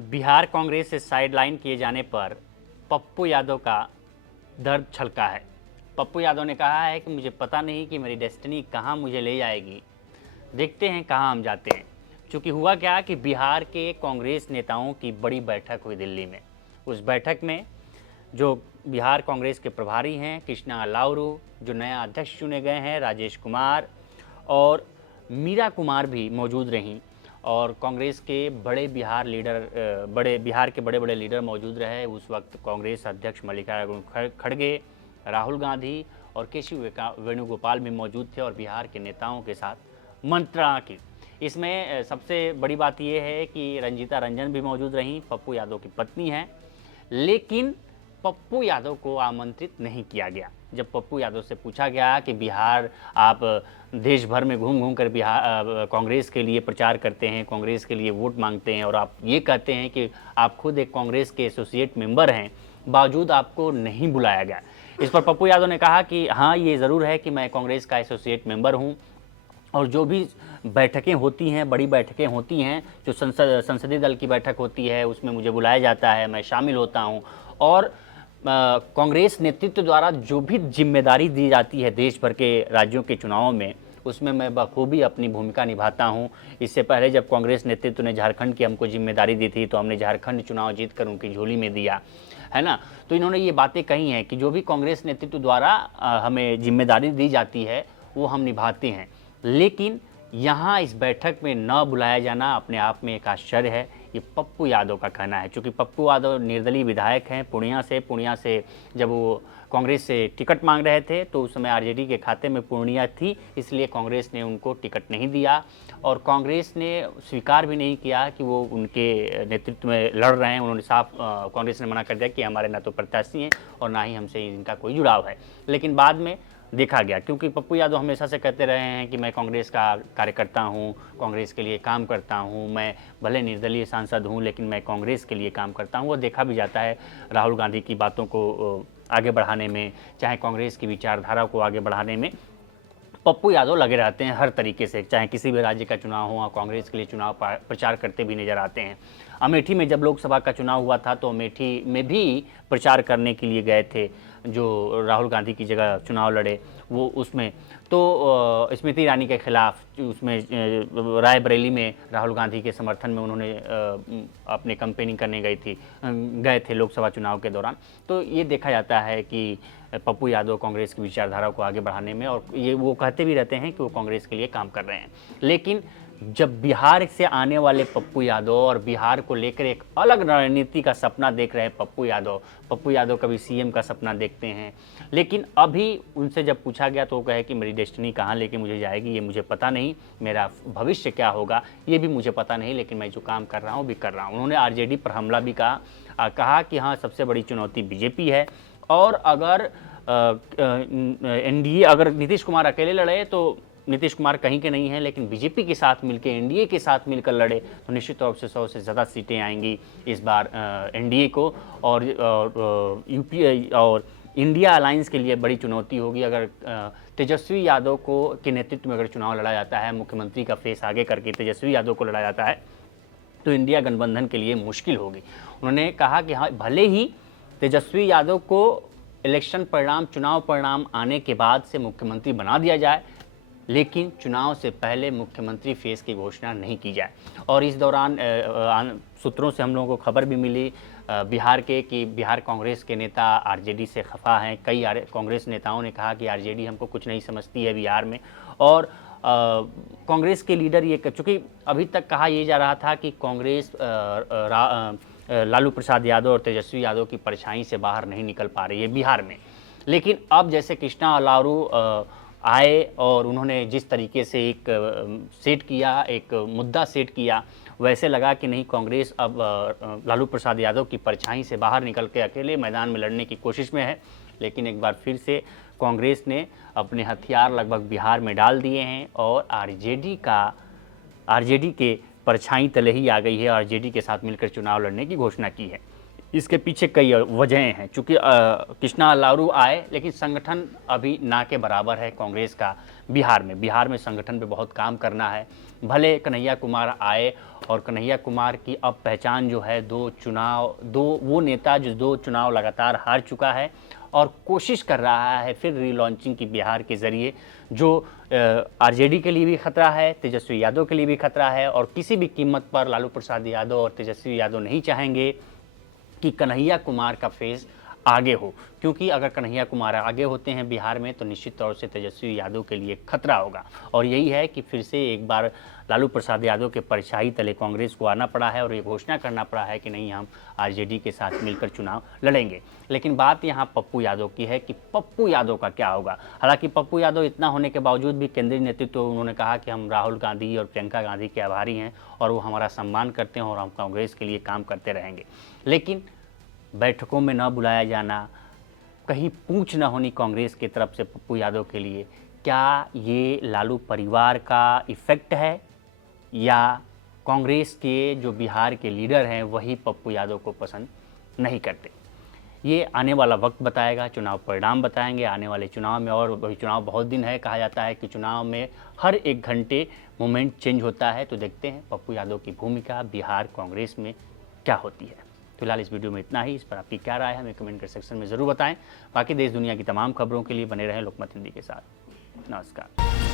बिहार कांग्रेस से साइडलाइन किए जाने पर पप्पू यादव का दर्द छलका है। पप्पू यादव ने कहा है कि मुझे पता नहीं कि मेरी डेस्टिनी कहां मुझे ले जाएगी, देखते हैं कहां हम जाते हैं। चूँकि हुआ क्या कि बिहार के कांग्रेस नेताओं की बड़ी बैठक हुई दिल्ली में। उस बैठक में जो बिहार कांग्रेस के प्रभारी हैं कृष्णा अलाउरू, जो नया अध्यक्ष चुने गए हैं राजेश कुमार और मीरा कुमार भी मौजूद रहीं, और कांग्रेस के बड़े बिहार के बड़े बड़े लीडर मौजूद रहे। उस वक्त कांग्रेस अध्यक्ष मल्लिकार्जुन खड़गे, राहुल गांधी और केसी वेणुगोपाल भी मौजूद थे और बिहार के नेताओं के साथ मंत्रणा की। इसमें सबसे बड़ी बात यह है कि रंजीता रंजन भी मौजूद रहीं, पप्पू यादव की पत्नी हैं, लेकिन पप्पू यादव को आमंत्रित नहीं किया गया। जब पप्पू यादव से पूछा गया कि बिहार आप देश भर में घूम घूम कर बिहार कांग्रेस के लिए प्रचार करते हैं, कांग्रेस के लिए वोट मांगते हैं और आप ये कहते हैं कि आप खुद एक कांग्रेस के एसोसिएट मेंबर हैं, बावजूद आपको नहीं बुलाया गया। इस पर पप्पू यादव ने कहा कि हाँ, ये ज़रूर है कि मैं कांग्रेस का एसोसिएट मेंबर हूँ और जो भी बैठकें होती हैं, बड़ी बैठकें होती हैं, जो संसदीय दल की बैठक होती है, उसमें मुझे बुलाया जाता है, मैं शामिल होता हूँ। और कांग्रेस नेतृत्व द्वारा जो भी जिम्मेदारी दी जाती है देश भर के राज्यों के चुनावों में, उसमें मैं बखूबी अपनी भूमिका निभाता हूं। इससे पहले जब कांग्रेस नेतृत्व ने झारखंड की हमको जिम्मेदारी दी थी तो हमने झारखंड चुनाव जीत कर उनकी झोली में दिया है ना। तो इन्होंने ये बातें कही हैं कि जो भी कांग्रेस नेतृत्व द्वारा हमें जिम्मेदारी दी जाती है वो हम निभाते हैं, लेकिन यहाँ इस बैठक में न बुलाया जाना अपने आप में एक आश्चर्य है। ये पप्पू यादव का कहना है। चूँकि पप्पू यादव निर्दलीय विधायक हैं पूर्णिया से जब वो कांग्रेस से टिकट मांग रहे थे तो उस समय आरजेडी के खाते में पूर्णिया थी, इसलिए कांग्रेस ने उनको टिकट नहीं दिया और कांग्रेस ने स्वीकार भी नहीं किया कि वो उनके नेतृत्व में लड़ रहे हैं। उन्होंने साफ कांग्रेस ने मना कर दिया कि हमारे ना तो प्रत्याशी हैं और ना ही हमसे इनका कोई जुड़ाव है। लेकिन बाद में देखा गया, क्योंकि पप्पू यादव हमेशा से कहते रहे हैं कि मैं कांग्रेस का कार्यकर्ता हूं, कांग्रेस के लिए काम करता हूं, मैं भले निर्दलीय सांसद हूं लेकिन मैं कांग्रेस के लिए काम करता हूं। वो देखा भी जाता है राहुल गांधी की बातों को आगे बढ़ाने में, चाहे कांग्रेस की विचारधारा को आगे बढ़ाने में पप्पू यादव लगे रहते हैं हर तरीके से। चाहे किसी भी राज्य का चुनाव हो, कांग्रेस के लिए चुनाव प्रचार करते भी नजर आते हैं। अमेठी में जब लोकसभा का चुनाव हुआ था तो अमेठी में भी प्रचार करने के लिए गए थे, जो राहुल गांधी की जगह चुनाव लड़े वो, उसमें तो स्मृति ईरानी के खिलाफ उसमें रायबरेली में राहुल गांधी के समर्थन में उन्होंने अपने कैंपेनिंग करने गए थे लोकसभा चुनाव के दौरान। तो ये देखा जाता है कि पप्पू यादव कांग्रेस की विचारधारा को आगे बढ़ाने में, और ये वो कहते भी रहते हैं कि वो कांग्रेस के लिए काम कर रहे हैं। लेकिन जब बिहार से आने वाले पप्पू यादव और बिहार को लेकर एक अलग रणनीति का सपना देख रहे हैं पप्पू यादव कभी सीएम का सपना देखते हैं, लेकिन अभी उनसे जब पूछा गया तो वो कहे कि मेरी डेस्टिनी कहाँ लेके मुझे जाएगी ये मुझे पता नहीं, मेरा भविष्य क्या होगा ये भी मुझे पता नहीं, लेकिन मैं जो काम कर रहा हूँ भी कर रहा हूँ। उन्होंने आरजेडी पर हमला भी कहा कि हाँ, सबसे बड़ी चुनौती बीजेपी है और अगर एनडीए, अगर नीतीश कुमार अकेले लड़े तो नीतीश कुमार कहीं के नहीं हैं, लेकिन बीजेपी के साथ मिलकर, एनडीए के साथ मिलकर लड़े तो निश्चित तौर से 100 से ज़्यादा सीटें आएंगी इस बार एनडीए को, और यूपी और इंडिया अलायंस के लिए बड़ी चुनौती होगी। अगर तेजस्वी यादव के नेतृत्व में अगर चुनाव लड़ा जाता है, मुख्यमंत्री का फेस आगे करके तेजस्वी यादव को लड़ा जाता है तो इंडिया गठबंधन के लिए मुश्किल होगी। उन्होंने कहा कि हाँ, भले ही तेजस्वी यादव को इलेक्शन परिणाम, चुनाव परिणाम आने के बाद से मुख्यमंत्री बना दिया जाए, लेकिन चुनाव से पहले मुख्यमंत्री फेस की घोषणा नहीं की जाए। और इस दौरान सूत्रों से हम लोगों को खबर भी मिली बिहार के कि बिहार कांग्रेस के नेता आरजेडी से खफा हैं। कई कांग्रेस नेताओं ने कहा कि आरजेडी हमको कुछ नहीं समझती है बिहार में, और कांग्रेस के लीडर ये, चूँकि अभी तक कहा यह जा रहा था कि कांग्रेस लालू प्रसाद यादव और तेजस्वी यादव की परछाई से बाहर नहीं निकल पा रही है बिहार में, लेकिन अब जैसे कृष्णा अलाउरू आए और उन्होंने जिस तरीके से एक मुद्दा सेट किया, वैसे लगा कि नहीं, कांग्रेस अब लालू प्रसाद यादव की परछाई से बाहर निकल के अकेले मैदान में लड़ने की कोशिश में है। लेकिन एक बार फिर से कांग्रेस ने अपने हथियार लगभग बिहार में डाल दिए हैं और आरजेडी के परछाई तले ही आ गई है, आरजेडी के साथ मिलकर चुनाव लड़ने की घोषणा की है। इसके पीछे कई वजहें हैं। चूँकि कृष्णा अलाउरू आए, लेकिन संगठन अभी ना के बराबर है कांग्रेस का बिहार में संगठन पे बहुत काम करना है। भले कन्हैया कुमार आए और कन्हैया कुमार की अब पहचान जो है वो नेता जो 2 चुनाव लगातार हार चुका है और कोशिश कर रहा है फिर रीलॉन्चिंग की बिहार के ज़रिए, जो आरजेडी के लिए भी खतरा है, तेजस्वी यादव के लिए भी खतरा है। और किसी भी कीमत पर लालू प्रसाद यादव और तेजस्वी यादव नहीं चाहेंगे कि कन्हैया कुमार का फेस आगे हो, क्योंकि अगर कन्हैया कुमार आगे होते हैं बिहार में तो निश्चित तौर से तेजस्वी यादव के लिए खतरा होगा। और यही है कि फिर से एक बार लालू प्रसाद यादव के परछाई तले कांग्रेस को आना पड़ा है और ये घोषणा करना पड़ा है कि नहीं, हम आरजेडी के साथ मिलकर चुनाव लड़ेंगे। लेकिन बात यहाँ पप्पू यादव की है कि पप्पू यादव का क्या होगा। हालांकि पप्पू यादव इतना होने के बावजूद भी केंद्रीय नेतृत्व उन्होंने कहा कि हम राहुल गांधी और प्रियंका गांधी के आभारी हैं और वो हमारा सम्मान करते हैं और हम कांग्रेस के लिए काम करते रहेंगे। लेकिन बैठकों में न बुलाया जाना, कहीं पूछ न होनी कांग्रेस की तरफ से पप्पू यादव के लिए, क्या ये लालू परिवार का इफ़ेक्ट है या कांग्रेस के जो बिहार के लीडर हैं वही पप्पू यादव को पसंद नहीं करते? ये आने वाला वक्त बताएगा, चुनाव परिणाम बताएंगे। आने वाले चुनाव में, और वही चुनाव बहुत दिन है, कहा जाता है कि चुनाव में हर 1 घंटे मोमेंट चेंज होता है। तो देखते हैं पप्पू यादव की भूमिका बिहार कांग्रेस में क्या होती है। फिलहाल इस वीडियो में इतना ही। इस पर आपकी क्या राय है हमें कमेंट कर सेक्शन में ज़रूर बताएं। बाकी देश दुनिया की तमाम खबरों के लिए बने रहें लोकमत हिंदी के साथ। नमस्कार।